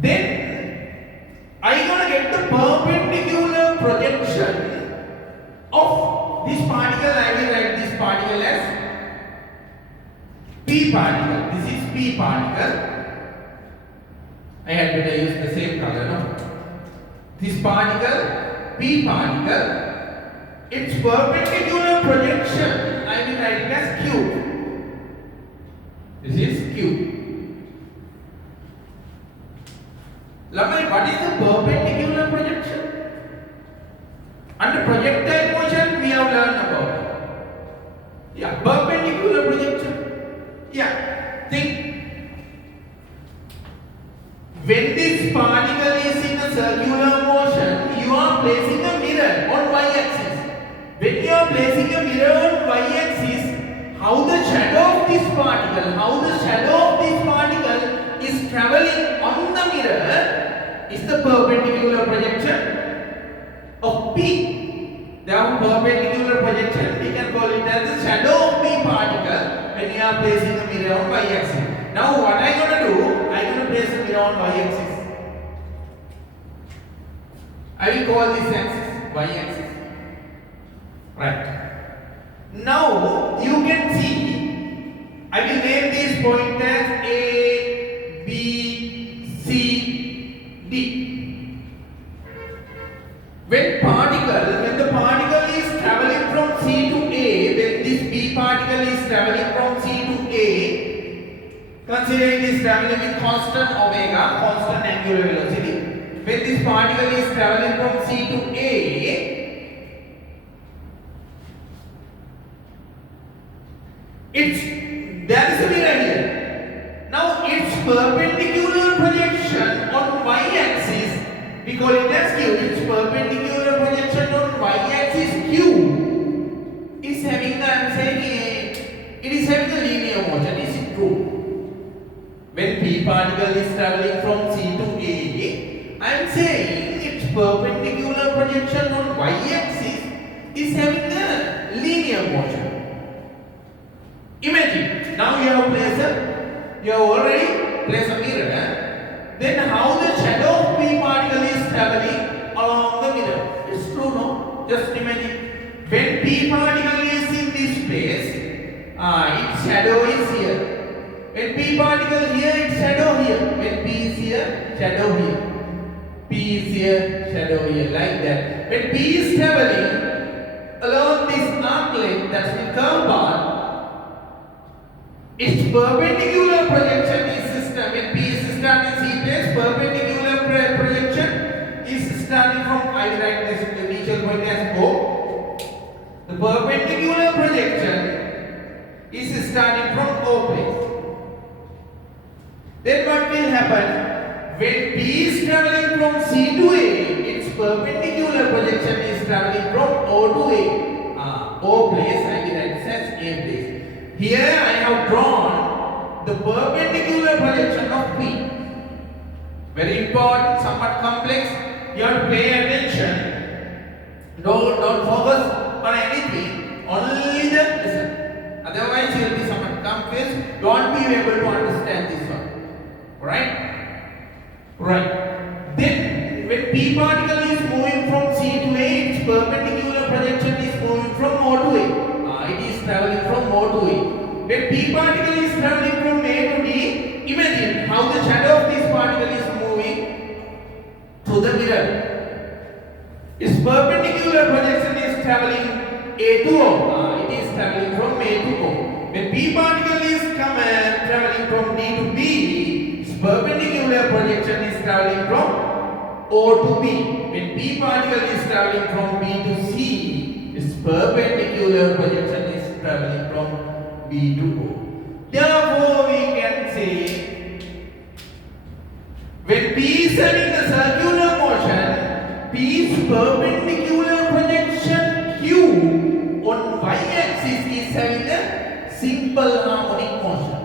Then I'm gonna get the perpendicular projection of this particle. I will write this particle as P particle. This is P particle. I had better use the same color, no? This particle, P particle, its perpendicular projection, I will write it as Q. This is Q. Lamai, what is the perpendicular projection? Under projectile motion, we have learned about it. Yeah, perpendicular projection. Yeah, think. When this particle is in a circular motion, you are placing a mirror on y-axis. When you are placing a mirror on y-axis, how the shadow of this particle is traveling on the mirror is the perpendicular projection of P. Therefore, perpendicular projection, we can call it as the shadow of P particle when you are placing a mirror on y-axis. Now what I am going to do, I am going to place a mirror on y-axis. I will call this axis y-axis. Right. Now you can see, I will name these points as A, B, C, D. When the particle is traveling from C to A, when this B particle is traveling from C to A, consider it is traveling with constant omega, constant angular velocity. When this particle is traveling from C to A, there is a mirror here. Now its perpendicular projection on y-axis, we call it as Q. Its perpendicular projection on y-axis Q is having the, I am saying it is having a linear motion. Is it true? When P particle is traveling from C to A, I am saying its perpendicular projection on y-axis is having a linear motion. Imagine, now you have already placed a mirror. Then how the shadow of P particle is traveling along the mirror? It's true, no? Just imagine, when P particle is in this place, its shadow is here. When P particle here, its shadow here. When P is here, shadow here. P is here, shadow here, like that. When P is traveling along this arc length, that's the curve bar, its perpendicular projection is when P is starting C place, perpendicular projection is starting from, I will write this initial point as O. The perpendicular projection is starting from O place. Then what will happen? When P is traveling from C to A, its perpendicular projection is traveling from O to A. O place, I will write this as A place. Here I have drawn the perpendicular projection of P. Very important, somewhat complex. You have to pay attention. Don't focus on anything, only the lesson. Otherwise you will be somewhat confused. Don't be able to understand this one. Right. Then when P particle is moving from C to A, its perpendicular projection is moving from O to A. It is traveling from O to A. When P particle is traveling from A to D, imagine how the shadow of this particle is moving through the mirror. Its perpendicular projection is traveling A to O. It is traveling from A to O. When P particle is traveling from D to B, its perpendicular projection is traveling from O to B. When P particle is traveling from B to C, its perpendicular projection is traveling from B to O. Therefore, we can say when P is having a circular motion, P's perpendicular projection Q on y-axis is having a simple harmonic motion.